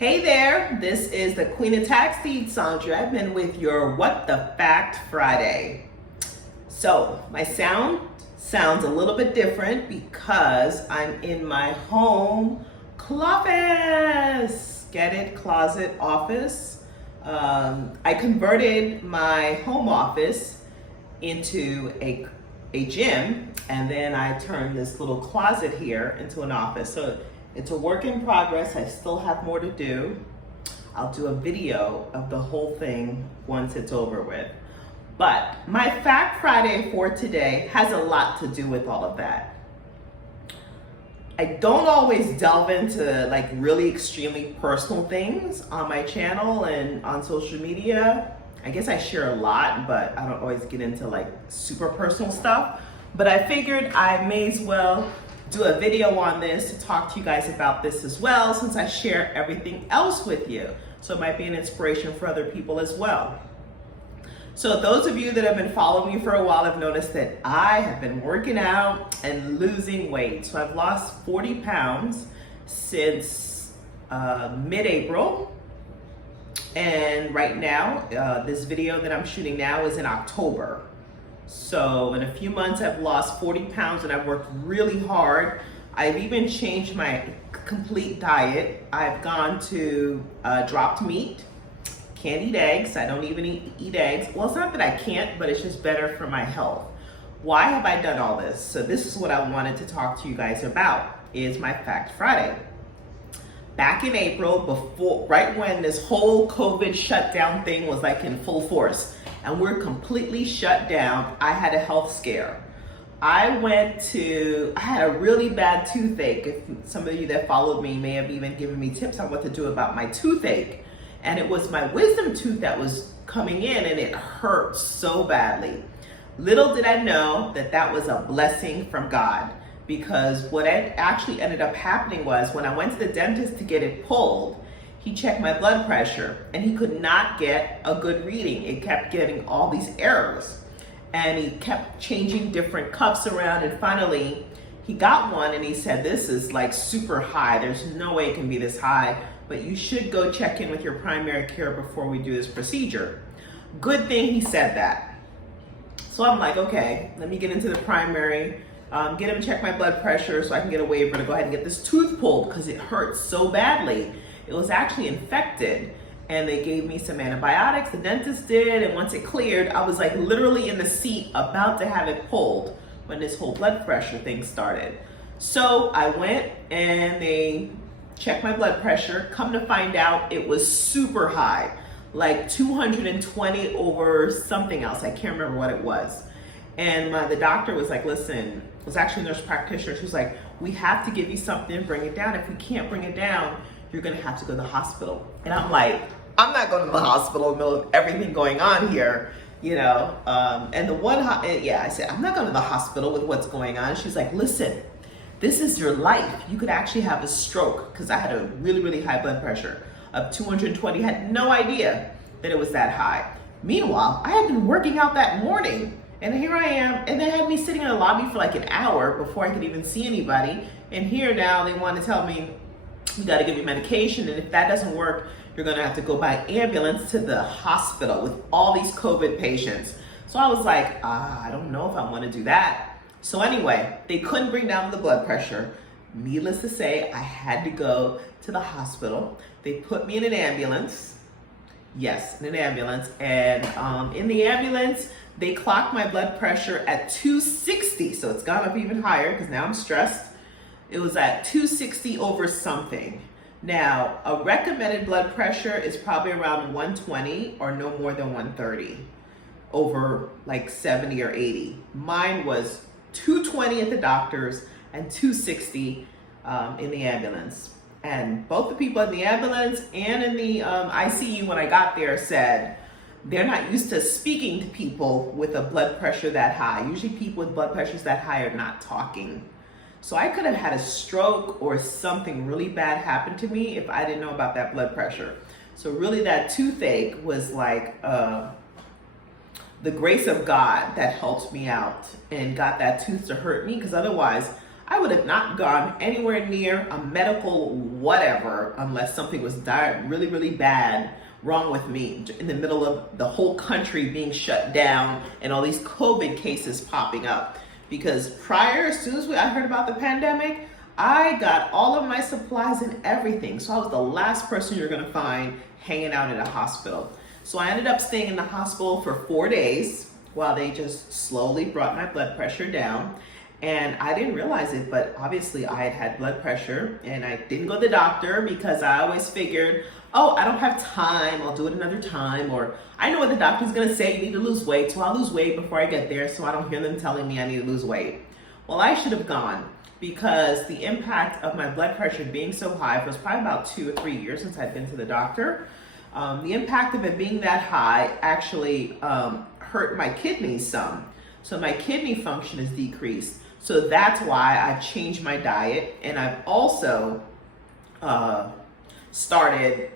Hey there, this is the Queen of Tax Deeds, Sandra. I've been with your What the Fact Friday. So my sounds a little bit different because I'm in my home closet. Get it? Closet office. I converted my home office into a gym, and then I turned this little closet here into an office. So it's a work in progress. I still have more to do. I'll do a video of the whole thing once it's over with. But my Fact Friday for today has a lot to do with all of that. I don't always delve into like really extremely personal things on my channel and on social media. I guess I share a lot, but I don't always get into like super personal stuff. But I figured I may as well do a video on this to talk to you guys about this as well, since I share everything else with you. So it might be an inspiration for other people as well. So those of you that have been following me for a while have noticed that I have been working out and losing weight. So I've lost 40 pounds since mid-April. And right now, this video that I'm shooting now is in October. So in a few months, I've lost 40 pounds and I've worked really hard. I've even changed my complete diet. I've gone to dropped meat, can't eat eggs. I don't even eat eggs. Well, it's not that I can't, but it's just better for my health. Why have I done all this? So this is what I wanted to talk to you guys about, is my Fact Friday. Back in April, right when this whole COVID shutdown thing was like in full force, and we're completely shut down, I had a health scare. I had a really bad toothache. If some of you that followed me may have even given me tips on what to do about my toothache. And it was my wisdom tooth that was coming in and it hurt so badly. Little did I know that that was a blessing from God, because what actually ended up happening was when I went to the dentist to get it pulled, he checked my blood pressure and he could not get a good reading. It kept getting all these errors and he kept changing different cups around, and finally he got one and he said, this is like super high. There's no way it can be this high, but you should go check in with your primary care before we do this procedure. Good thing he said that. So I'm like, okay, let me get into the primary, get him to check my blood pressure so I can get a waiver to go ahead and get this tooth pulled because it hurts so badly. It was actually infected, and they gave me some antibiotics, the dentist did, and once it cleared, I was like literally in the seat about to have it pulled when this whole blood pressure thing started. So I went and they checked my blood pressure. Come to find out, it was super high, like 220 over something else. I can't remember what it was. And the doctor was like, listen, it was actually a nurse practitioner. She was like, we have to give you something, bring it down. If we can't bring it down, you're gonna have to go to the hospital. And I'm like, I'm not going to the hospital in the middle of everything going on here, you know? I said, I'm not going to the hospital with what's going on. She's like, listen, this is your life. You could actually have a stroke, because I had a really, really high blood pressure of 220. Had no idea that it was that high. Meanwhile, I had been working out that morning, and here I am, and they had me sitting in the lobby for like an hour before I could even see anybody. And here now they want to tell me, you got to give you medication, and if that doesn't work, you're going to have to go by ambulance to the hospital with all these COVID patients. So I was like, I don't know if I want to do that. So anyway, they couldn't bring down the blood pressure. Needless to say, I had to go to the hospital. They put me in an ambulance. Yes, in an ambulance. And in the ambulance, they clocked my blood pressure at 260. So it's gone up even higher because now I'm stressed. It was at 260 over something. Now, a recommended blood pressure is probably around 120 or no more than 130 over like 70 or 80. Mine was 220 at the doctor's and 260 in the ambulance. And both the people in the ambulance and in the ICU when I got there said they're not used to speaking to people with a blood pressure that high. Usually people with blood pressures that high are not talking. So I could have had a stroke or something really bad happen to me if I didn't know about that blood pressure. So really that toothache was like the grace of God that helped me out and got that tooth to hurt me, because otherwise I would have not gone anywhere near a medical whatever unless something was really, really bad wrong with me in the middle of the whole country being shut down and all these COVID cases popping up. Because prior, as soon as I heard about the pandemic, I got all of my supplies and everything. So I was the last person you're gonna find hanging out in a hospital. So I ended up staying in the hospital for 4 days while they just slowly brought my blood pressure down. And I didn't realize it, but obviously I had blood pressure and I didn't go to the doctor because I always figured, oh, I don't have time, I'll do it another time, or I know what the doctor's gonna say, you need to lose weight, so I'll lose weight before I get there so I don't hear them telling me I need to lose weight. Well, I should have gone because the impact of my blood pressure being so high, it was probably about 2 or 3 years since I'd been to the doctor. The impact of it being that high actually hurt my kidneys some. So my kidney function is decreased. So that's why I've changed my diet, and I've also started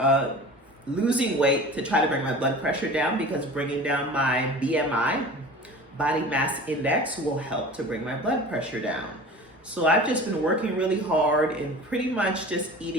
losing weight to try to bring my blood pressure down, because bringing down my BMI, body mass index, will help to bring my blood pressure down. So I've just been working really hard and pretty much just eating